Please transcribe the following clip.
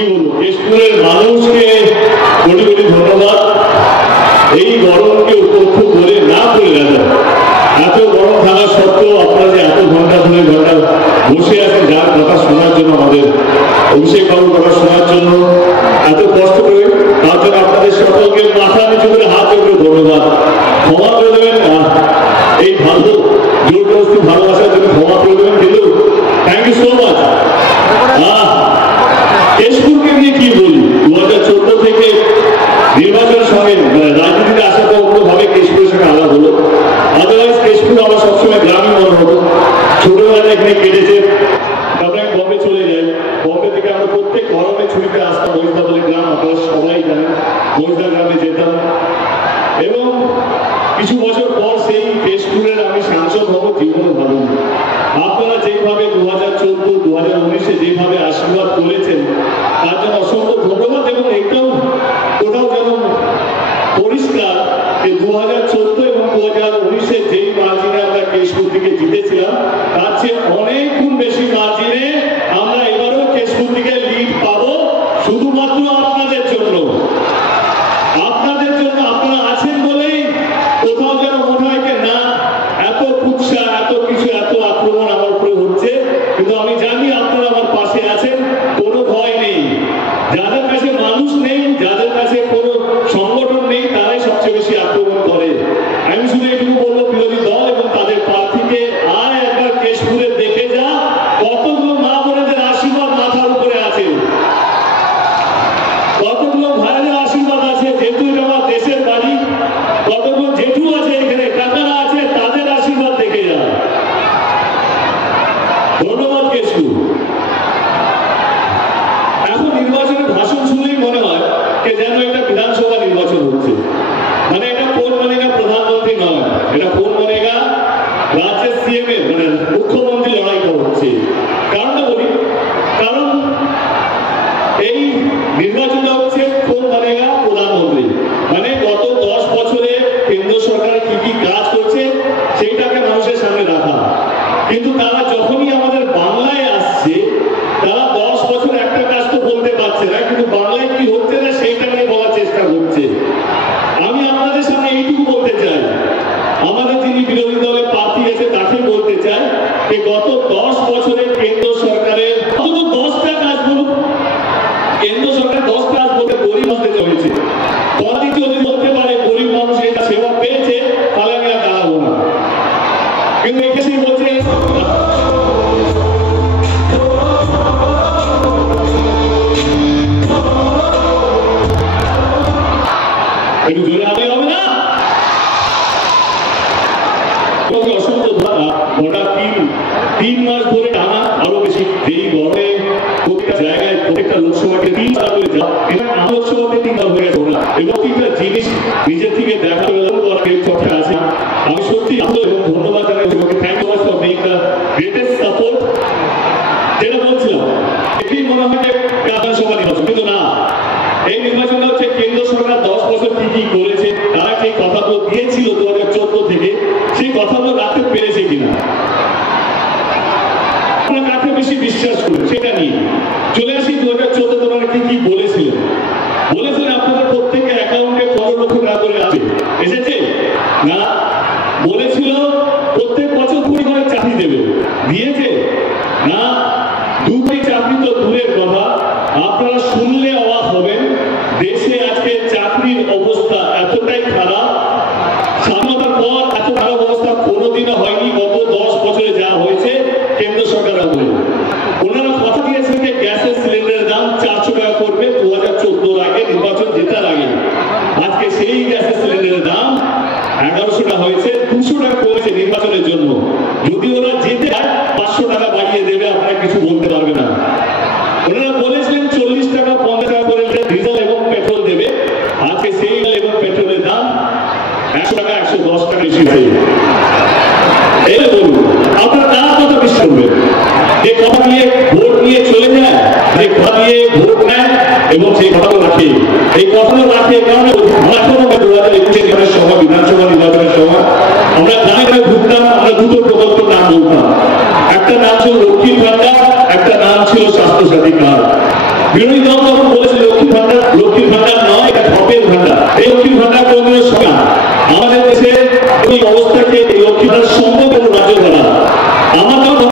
কি বলবো, কেশপুরের মানুষকে কোটি কোটি ধন্যবাদ। এই গরমকে উপলক্ষ করে না করে এত গরম থাকা সত্ত্বেও আপনারা যে এত ঘন্টা ধরে বসে আছেন যার কথা শোনার জন্য, আমাদের অভিষেক বাবুর কথা শোনার জন্য এত কষ্ট করে, তার জন্য আপনাদের সকলকে মাথা নিচু করে হাত জোড় ধন্যবাদ। ক্ষমা করে দেবেন এই ভালো জোরজবস্তি ভালোবাসার জন্য, ক্ষমা করে দেবেন। কিন্তু থ্যাংক ইউ সো মাচ। কেশপুরকে নিয়ে কি বলি, 2014 থেকে নির্বাচনের সঙ্গে রাজনীতিতে আসার পর অন্যভাবে কেশপুরের সঙ্গে আলাদা হলো। আদারওয়াইজ কেশপুর আমার সবসময় গ্রামে মনে হতো, ছোটবেলাটা এখানে কেটেছে। তারপরে আমি বম্বে চলে যাই, বম্বে থেকে আমরা প্রত্যেক গরমে ছুটিতে আসতাম মহিষদা বলে গ্রাম, আপনারা সবাই জানেন, মহিষদা গ্রামে যেতাম। এবং কিছু বছর পর সেই কেশপুরের আমি সাংসদ হব, জীবনে ভাবুন। আপনারা যেভাবে 2014, 2019-এ যেভাবে আশীর্বাদ করেছেন তার জন্য অসংখ্য ধন্যবাদ। এবং এটাও কোথাও যেন পরিষ্কার যে 2014 এবং 2019-এ যেই মার্জিনে আমরা কেশপুর থেকে জিতেছিলাম তার চেয়ে অনেক গুণ বেশি মার্জিনে আমরা এবারও কেশপুর থেকে লিড পাবো, শুধুমাত্র আপনাদের জন্য। আপনাদের জন্য, আপনারা আছেন বলেই কোথাও যেন মনে হয় যে না, এত কুৎসা, এত কিছু, এত আক্রমণ আমার উপরে হচ্ছে, কিন্তু আমি জানি আপনারা আমার পাশে আছেন, কোনো ভয় নেই। যাদের কাছে মানুষ নেই, যাদের কাছে কোনো সংগঠন নেই, তারাই সবচেয়ে বেশি আক্রমণ করে। আমি শুধু এটুকু বলবো, বিরোধী দল এবং তাদের প্রার্থীকে আর একবার কেশপুরে দেখে যা, কতগুলো মা বোনেদের আশীর্বাদ মাথার উপরে আছে, কতগুলো ভাইদের আশীর্বাদ আছে, যেহেতু এটা আমার দেশের বাড়ি, কতগুলো জেঠু আছে এখানে, কাকারা আছে, তাদের আশীর্বাদ দেখে যা। ধন্যবাদ কেশপুর। এখন নির্বাচনের ভাষণ শুনেই মনে হয় যে যেন এটা বিধানসভা নির্বাচন হচ্ছে। মানে এটা কোন মানেগা প্রধানমন্ত্রী নয়, এটা কোন মানেগা রাজ্যের সিএম এর মানে মুখ্যমন্ত্রী লড়াইটা হচ্ছে। কারণটা বলি, কারণ এই নির্বাচনটা হচ্ছে কোন মানেগা প্রধানমন্ত্রী, মানে গত 10 বছরে কেন্দ্র সরকার কি কি কাজ করছে সেইটাকে মানুষের সামনে রাখা। কিন্তু তারা যখনই আমাদের বাংলায় আসছে, তারা 10 বছর একটা কাজ তো বলতে পারছে না, কিন্তু বাংলায় কি হচ্ছে না সেইটা নিয়ে বলার চেষ্টা করছে। আমি আপনাদের সামনে এইটুকু বলতে চাই, আমাদের যিনি বিরোধী দলের প্রার্থী আছে তাকে বলতে চাই যে গত 10 বছরে কেন্দ্র সরকারের অন্তত 10টা কাজ বলুন, কেন্দ্র সরকার 10 কাজ বলতে গরিব মানুষদের হয়েছে। পরাধী যদি বলতে পারে গরিব মানুষ এটা সেবা পেয়েছে, তাহলে আমি আর দাঁড়াবো না। কিন্তু এক্ষেত্রে বলছে একটু জোরে আগে হবে না। অসংখ্য গোটা 3 মাস ধরে টানা, আরো বেশি যেই গরমে প্রত্যেকটা জায়গায় প্রত্যেকটা লোকসভাকে 3 বার করে যাওয়া, এটা লোকসভাতে 3 বার হয়ে গেল না। এবং তিনটা জিনিস নিজের থেকে দেখা আছে। আমি সত্যি এবং ধন্যবাদ জানাই তোমাকে, thank you for being the greatest support. যেটা বলছিলাম, এটাই মনে হয় যে বিধানসভা নির্বাচন, কিন্তু না, এই নির্বাচনটা হচ্ছে কেন্দ্র সরকার 10 বছর কি কি করেছে, তারা যে কথাগুলো দিয়েছিল 2014 থেকে, সেই কথাগুলো রাখতে পেরেছে কিনা, আপনারা কাকে বেশি বিশ্বাস করবেন সেটা নিয়ে চলে আসি। 2014 তোমার কি কি বলেছিলেন আপনাদের প্রত্যেকের অ্যাকাউন্টে 15 লক্ষ টাকা করে এসেছে না? বলেছিল প্রত্যেক বছর 20 করে চাকরি দেবে, দিয়েছে না? 2 কোটি চাকরি তো দূরের কথা, আপনারা শুনলে অবাক হবেন, দেশে আজকে চাকরির অবস্থা এতটাই খারাপ, স্বাধীনতার পর এত খারাপ অবস্থা কোনোদিনও হয়নি। গত 10 বছরে যা হয়েছে কেন্দ্র সরকার আমলে, ওনারা কথা দিয়েছেন যে গ্যাসের সিলিন্ডারের দাম 400 টাকা করবে 2014 আগে, নির্বাচন জেতার আগে। আজকে সেই গ্যাসের সিলিন্ডারের দাম 1100 টাকা হয়েছে, 200 টাকা করেছে নির্বাচনের জন্য। যদি ওরা জিতে যায় 500 টাকা বাড়িয়ে দেবে, আপনারা কিছু বলতে পারবে না। ওনারা বলেছিলেন 40 টাকা 50 টাকা করে ডিজেল এবং পেট্রোল দেবে, আজকে সেই এবং পেট্রোলের দাম 100 টাকা 110 টাকা বেশি হয়েছে। এই বলুন, আপনারা কার কথা বিশ্বাস করবেন? যে কথা নিয়ে ভোট নিয়ে চলে যায়, যে কথা নিয়ে ভোট নেয় এবং সেই কথাগুলো রাখে, এই কথাগুলো রাখে। কারণ এখন আমরা 2021 সময় বিধানসভা নির্বাচনের সময় আমরা জায়গায় ঘুরতাম, আমরা দুটো প্রকল্পের নাম বলতাম। একটা নাম ছিল লক্ষ্মীর ভান্ডার, একটা নাম ছিল স্বাস্থ্যসাথী কার্ড। বিরোধী দল তখন বলেছে লক্ষ্মীর ভান্ডার নয়, এটা ঢপের ভান্ডার। এই লক্ষ্মীর ভান্ডার কোনদিনও সরকার আমাদের দেশে